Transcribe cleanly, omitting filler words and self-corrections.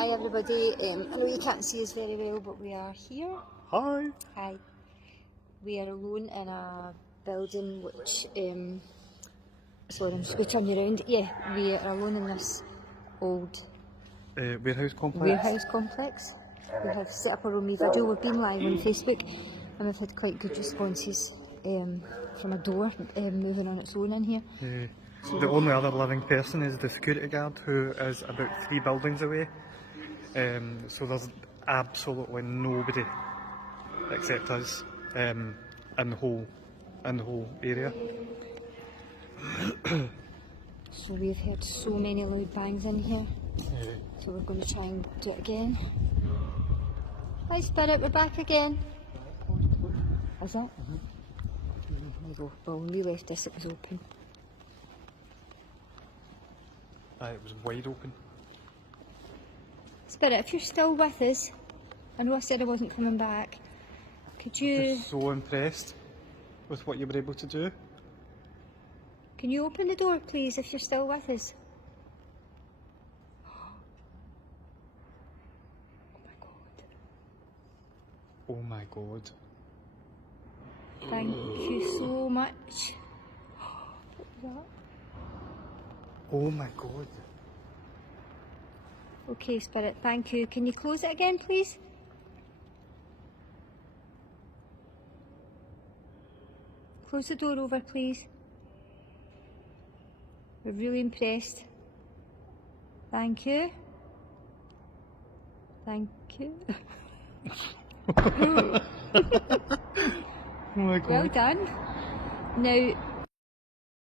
Hi everybody, I know you can't see us very well, but we are here. Hi. Hi. We are alone in a building which, sorry, I'm just going to turn you around. Yeah, we are alone in this old Warehouse complex. warehouse complex. We have set up our own wee video. We've been live on Facebook and we've had quite good responses from a door moving on its own in here. The only other living person is the security guard, who is about 3 buildings away. So there's absolutely nobody except us in the whole area. So we've heard so many loud bangs in here. So we're going to try and do it again. Hi Spirit, we're back again. Is that? There we go. Well, when we left this it was open. It was wide open. Spirit, if you're still with us, I know I said I wasn't coming back, could you... Just so impressed with what you were able to do. Can you open the door please if you're still with us? Oh my god. Thank you so much. What was that? Oh my god. Okay Spirit, thank you. Can you close it again please? Close the door over please. We're really impressed. Thank you. Thank you. Oh my god. Well done. Now,